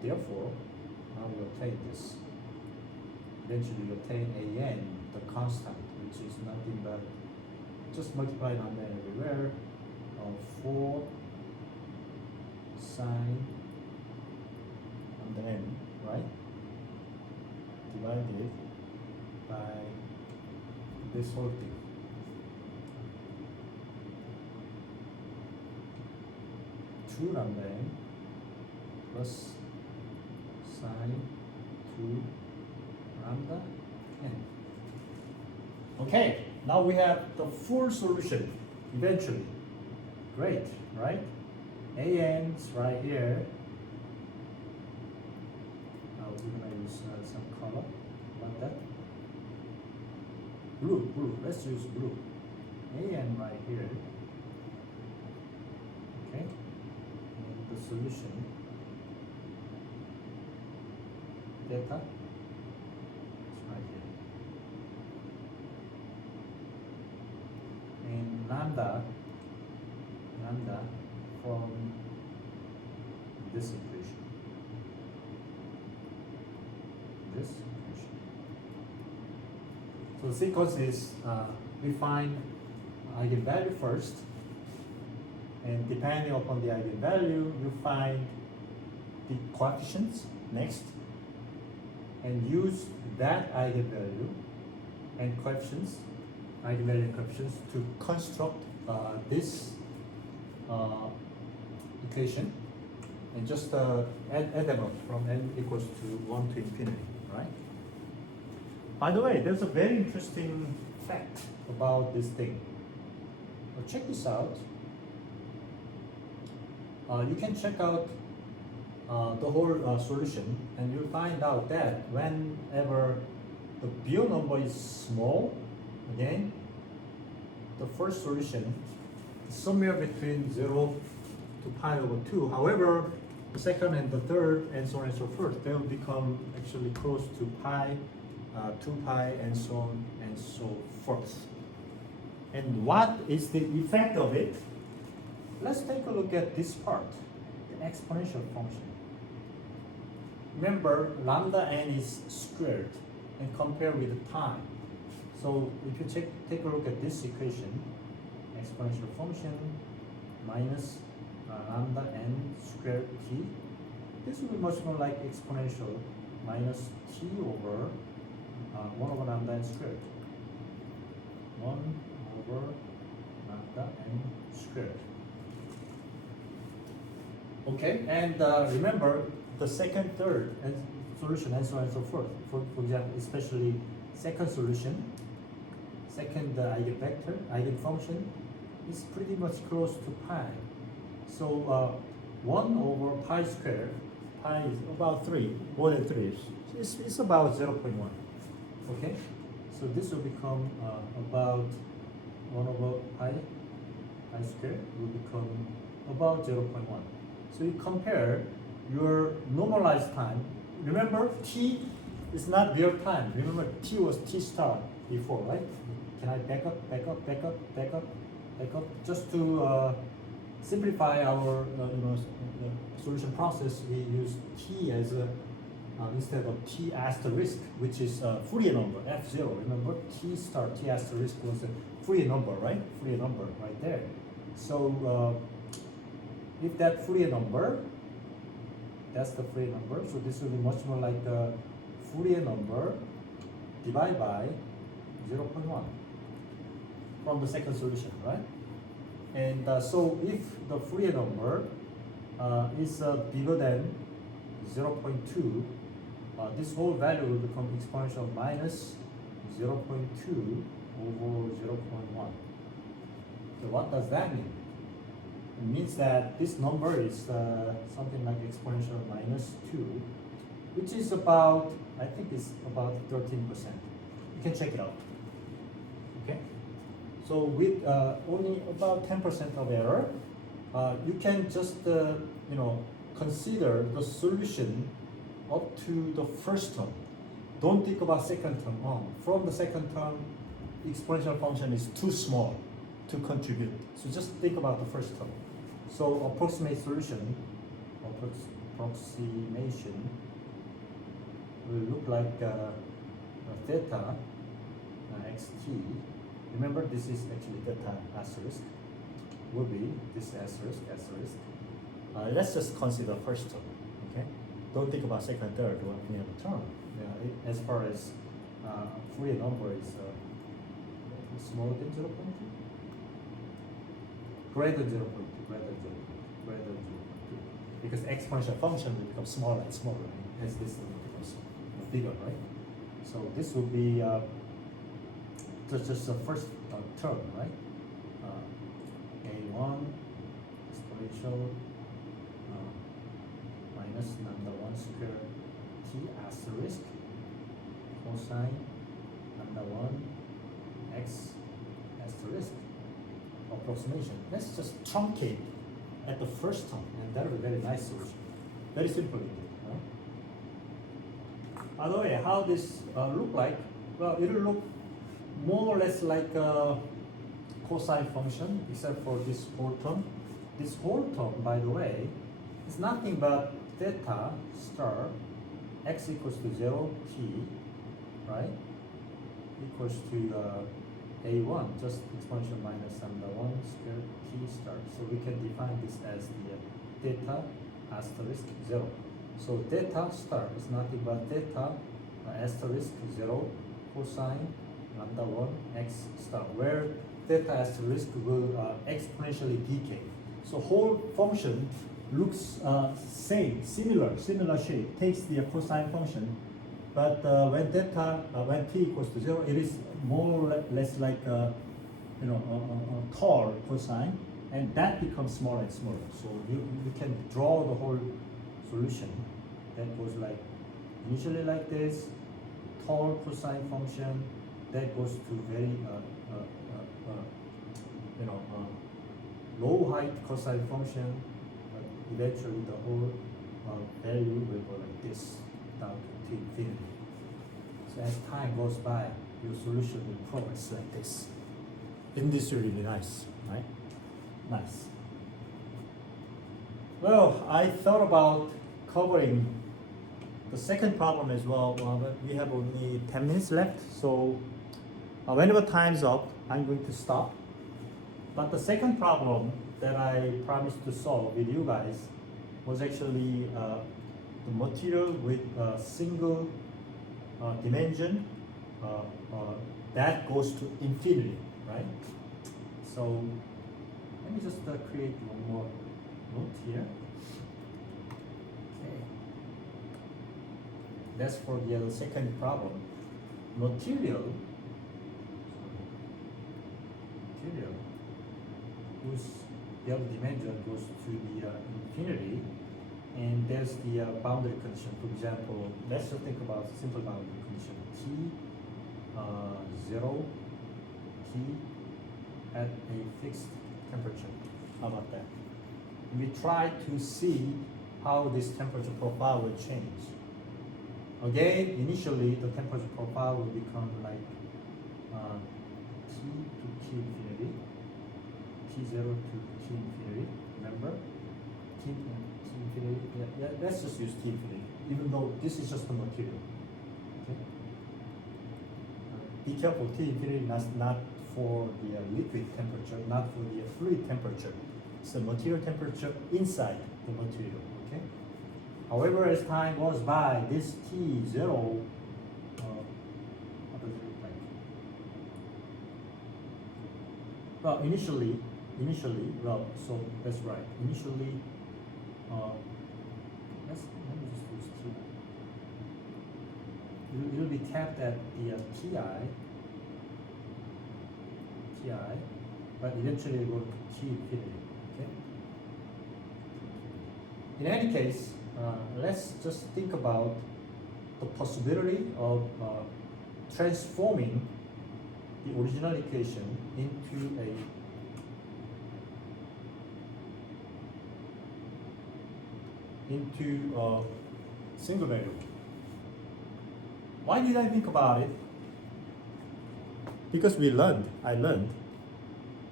Therefore, now we obtain this. Eventually we obtain a n, the constant, which is nothing but just multiply lambda n everywhere. 4 sine lambda n, right? Divided by this whole thing. Two lambda n plus sine 2 lambda n. Okay, now we have the full solution eventually. Great, right? AN's right here. Now we're gonna use some color like that. Blue. Let's use blue. AN right here. Okay. And the solution. Theta. It's right here. And lambda from this equation. So the sequence is we find eigenvalue first, and depending upon the eigenvalue, you find the coefficients next, and use that eigenvalue and coefficients, eigenvalue and coefficients to construct this equation, and just add them up from n equals to 1 to infinity, right? By the way, there's a very interesting fact about this thing. Check this out. You can check out the whole solution, and you'll find out that whenever the Biot number is small, again, the first solution is somewhere between 0 to pi over 2. However, the second and the third, and so on and so forth, they'll become actually close to pi, 2 pi, and so on and so forth. And what is the effect of it? Let's take a look at this part, the exponential function. Remember, lambda n is squared, and compare with the time. So if you take a look at this equation, exponential function minus lambda n squared t, this will be much more like exponential minus t over 1 over lambda n squared. 1 over lambda n squared. Okay, and remember the second, third, and solution, and so on and so forth. For example, especially second solution, second eigenvector, eigenfunction is pretty much close to pi. So 1 over pi squared, pi is about 3, more than 3. It's about 0.1. Okay, so this will become about 1 over pi squared will become about 0.1. So you compare your normalized time. Remember, t is not real time. Remember, t was t star before, right? Can I back up? Just to simplify our solution process, we use t as a instead of t asterisk, which is a Fourier number, f0. Remember, t star, t asterisk was a Fourier number, right? Fourier number right there. So if that Fourier number That's the Fourier number. So this will be much more like the Fourier number divided by 0.1 from the second solution, right? And so if the Fourier number is bigger than 0.2, this whole value will become exponential minus 0.2 over 0.1. So what does that mean? It means that this number is something like exponential minus 2, which is about, I think it's about 13%. You can check it out. Okay? So with only about 10% of error, you can just consider the solution up to the first term. Don't think about second term on. From the second term, exponential function is too small to contribute. So just think about the first term. So approximation will look like theta xt. Remember, this is actually theta asterisk. Will be this asterisk. Let's just consider first term. Okay. Don't think about second, third, or any other term. Yeah, as far as Fourier number is smaller than 0.2, greater than 0.2, because exponential function will become smaller and smaller as this number becomes bigger, right? So this will be just the first term, right? A1 exponential minus lambda 1 square t asterisk cosine lambda 1 x asterisk approximation. Let's just truncate at the first term, and that will be a very nice solution. Very simple indeed. Right? By the way, how this look like? Well, it will look more or less like a cosine function, except for this whole term. This whole term, by the way, is nothing but theta star x equals to 0 t, right? Equals to a1, just exponential minus lambda 1 square t star. So we can define this as the theta asterisk 0. So theta star is nothing but theta asterisk 0 cosine lambda 1 x star, where theta asterisk will exponentially decay. So whole function looks similar shape, takes the cosine function, but when t equals to 0, it is more or less like a tall cosine, and that becomes smaller and smaller. So you can draw the whole solution that goes like initially like this, tall cosine function that goes to very low height cosine function, but eventually the whole value will go like this down to infinity. So as time goes by, your solution will progress like this. Isn't this really nice, right? Nice. Well, I thought about covering the second problem as well, but we have only 10 minutes left, so whenever time's up, I'm going to stop. But the second problem that I promised to solve with you guys was actually the material with a single dimension that goes to infinity, right? So let me just create one more note here. Okay. That's for the second problem. Material whose the other dimension goes to the infinity, and there's the boundary condition. For example, let's just think about simple boundary condition: t 0, t at a fixed temperature. How about that? And we try to see how this temperature profile will change. Again, initially the temperature profile will become like t to t infinity, t0 to t infinity. Remember, t infinity. Yeah, let's just use t infinity, even though this is just the material. Okay. Be careful, t infinity is not for the liquid temperature, not for the fluid temperature. It's the material temperature inside the material. Okay. However, as time goes by, this t0, what does it look like? Well, initially, well, so that's right. Initially, let me just use t. It'll be capped at the ti, but eventually it will go to t infinity. Okay. In any case, let's just think about the possibility of transforming the original equation into a single variable. Why did I think about it? Because I learned.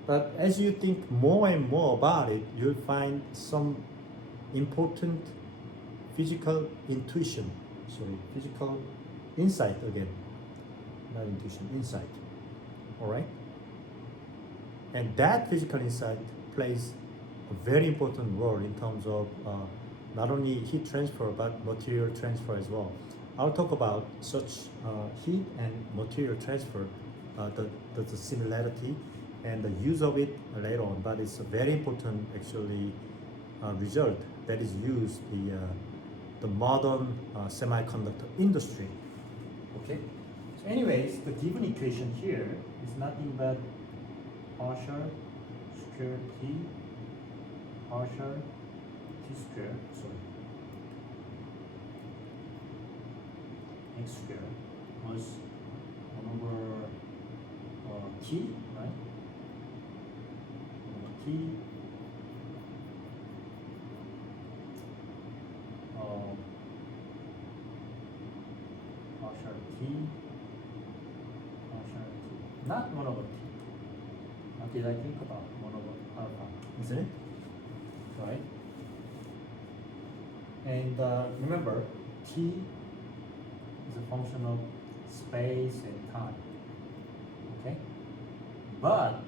But as you think more and more about it, you'll find some important physical insight again. Not intuition, insight. All right? And that physical insight plays a very important role in terms of not only heat transfer but material transfer as well. I'll talk about such heat and material transfer, the similarity and the use of it later on, but it's a very important actually result that is used the modern semiconductor industry. Okay. So anyways, the given equation here is nothing but partial square t partial t square, x square plus 1 over t, right? T partial t, not 1 over t. What did I think about 1 over alpha, isn't it? Right? And remember, t is a function of space and time. Okay? But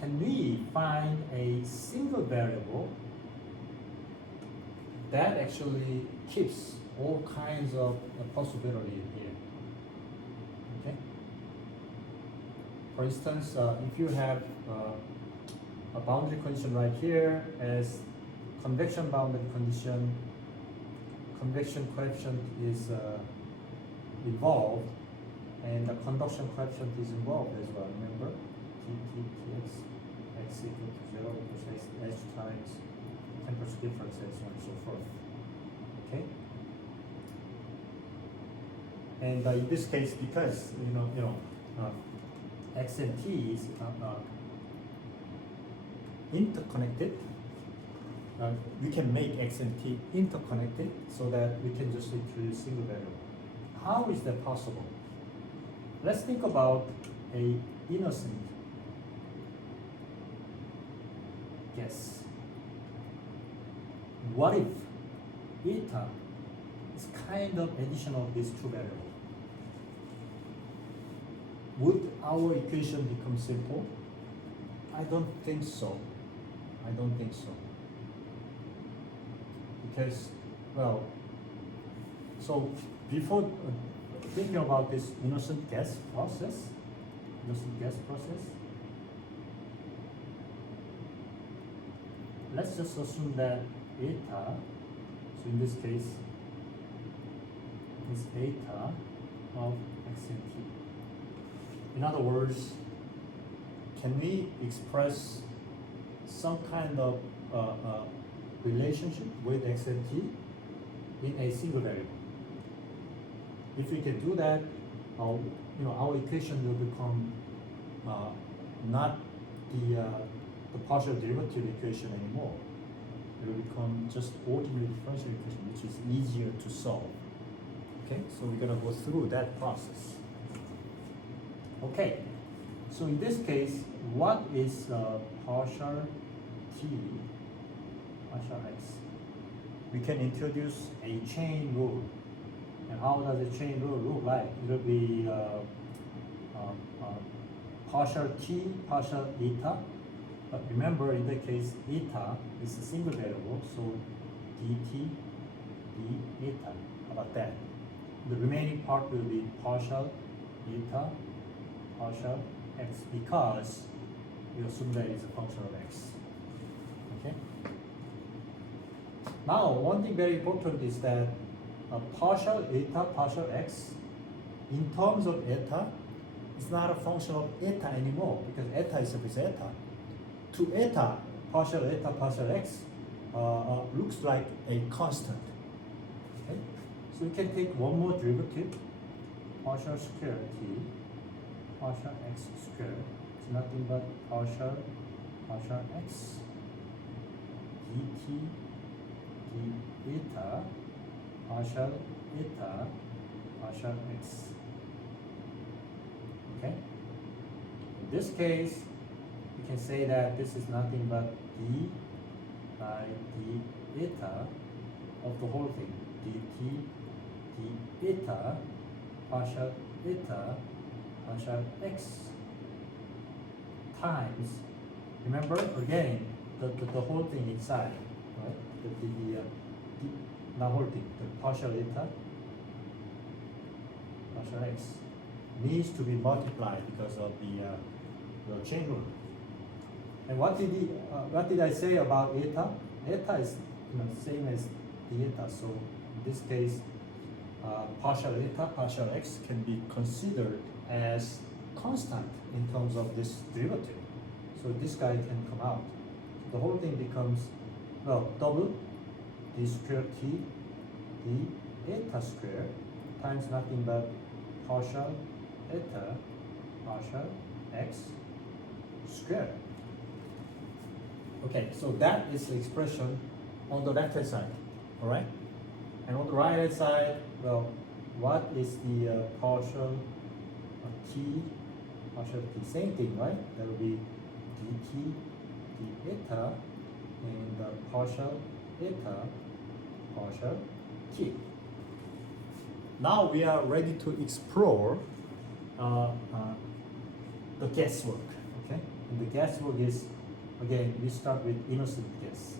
can we find a single variable that actually keeps all kinds of possibilities here? Okay? For instance, if you have a boundary condition right here as convection boundary condition, convection coefficient is involved, and the conduction coefficient is involved as well. Remember, x equal to 0 equals h times temperature difference and so on and so forth. Okay. And in this case, because x and t is interconnected, we can make x and t interconnected so that we can just introduce single variable. How is that possible? Let's think about a innocent guess. What if eta is kind of addition of these two variables? Would our equation become simple? I don't think so. Because, well, so before thinking about this innocent guess process, let's just assume that eta, so in this case, is eta of x and t. In other words, can we express some kind of relationship with x and t in a single variable? If we can do that, our equation will become not the partial derivative equation anymore. It will become just ordinary differential equation, which is easier to solve. Okay, so we're gonna go through that process. Okay, so in this case, what is partial t, partial x? We can introduce a chain rule. And how does the chain rule look like? It will be partial t, partial eta. But remember, in that case, eta is a single variable, so dt d eta. How about that? The remaining part will be partial eta partial x because we assume that it's a function of x. Okay. Now, one thing very important is that a partial eta partial x in terms of eta is not a function of eta anymore because eta is with eta. To eta partial x looks like a constant. Okay? So we can take one more derivative, partial square t partial x squared. It's nothing but partial x dt d eta partial x. Okay? In this case, we can say that this is nothing but d by d eta of the whole thing, dt d eta partial x times, remember again the whole thing inside, right? Not whole thing, the partial eta partial x needs to be multiplied because of the chain rule. And what did I say about eta? Eta is same as d eta. So in this case, partial eta partial x can be considered as constant in terms of this derivative. So this guy can come out. The whole thing becomes, well, double d squared t d eta squared times nothing but partial eta partial x squared. Okay, so that is the expression on the left hand side, all right? And on the right hand side, well, what is the partial t? Same thing, right? That will be dt d eta and partial eta partial t. Now we are ready to explore the guesswork. Okay, and the guesswork is, again, we start with innocent guess.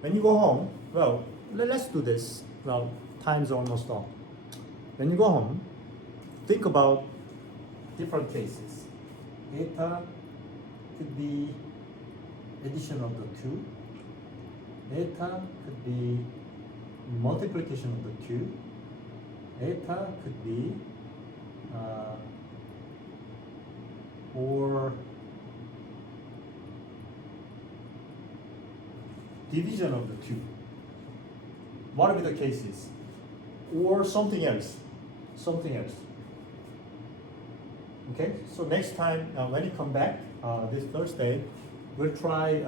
When you go home, well, let's do this. Well, time's almost up. When you go home, think about different cases. Eta could be addition of the two. Eta could be multiplication of the two. Eta could be or division of the two. What are the cases? Or something else. Something else. Okay, so next time when you come back this Thursday, we'll try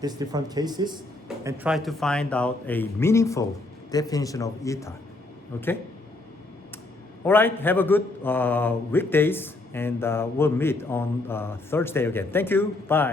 these different cases and try to find out a meaningful definition of eta. Okay? All right, have a good weekdays, and we'll meet on Thursday again. Thank you. Bye.